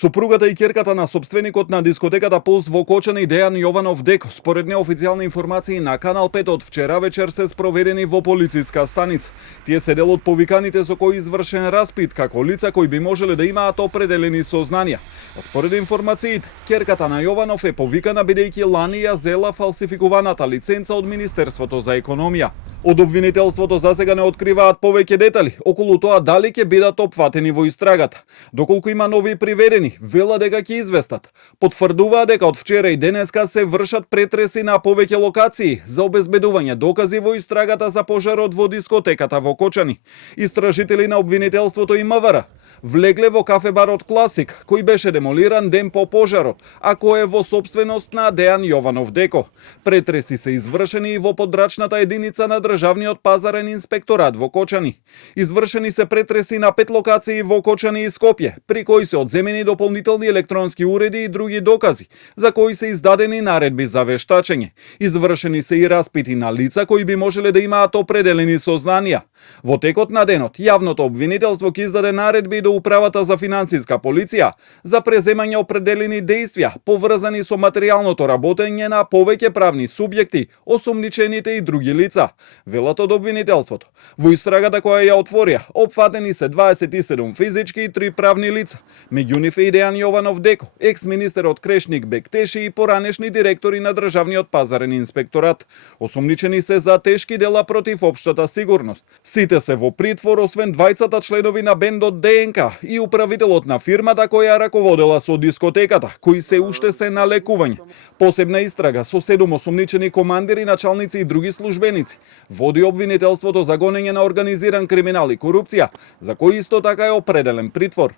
Сопругата и ќерката на сопственикот на дискотеката Пулс во Кочани Дејан Јованов Деко, според неофицијални информации на Канал 5 од вчера вечер се спроведени во полициска станица. Тие се дел од повиканите со кои извршен распит како лица кои би можеле да имаат определени сознанија. А според информациите, ќерката на Јованов е повикана бидејќи лани ја зела фалсификуваната лиценца од Министерството за економија. Од обвинителството засега не откриваат повеќе детали околу тоа дали ќе бидат опфатени во истрагата. Доколку има нови приведени, вела дека ќе известат. Потврдуваа дека од вчера и денеска се вршат претреси на повеќе локации за обезбедување докази во истрагата за пожарот во дискотеката во Кочани. Истражители на обвинителството и МВР влегле во кафе-барот Класик, кој беше демолиран ден по пожарот, а кој е во сопственост на Дејан Јованов Деко. Претреси се извршени и во подрачната единица на Државниот пазарен инспекторат во Кочани. Извршени се претреси на 5 локации во Кочани и Скопје, при кои се одземени дополнителни електронски уреди и други докази, за кои се издадени наредби за вештачење. Извршени се и распити на лица кои би можеле да имаат определени сознанија. Во текот на денот, јавното обвинителство ќе издаде наредби до Управата за финансиска полиција за преземање определени дејствија поврзани со материјалното работење на повеќе правни субјекти, осумничените и други лица. Велат од обвинителството. Во истрагата која ја отворија, опфатени се 27 физички и 3 правни лица. Меѓу нив е и Дејан Јованов Деко, екс-министерот Крешник Бектеши и поранешни директори на Државниот пазарен инспекторат. Осумничени се за тешки дела против општата сигурност. Сите се во притвор, освен двајцата членови на бендот ДНК и управителот на фирмата која раководела со дискотеката, кои се уште се на лекување. Посебна истрага со 7 осумничени командири, началници и други службеници води обвинителството за гонење на организиран криминал и корупција, за кој исто така е определен притвор.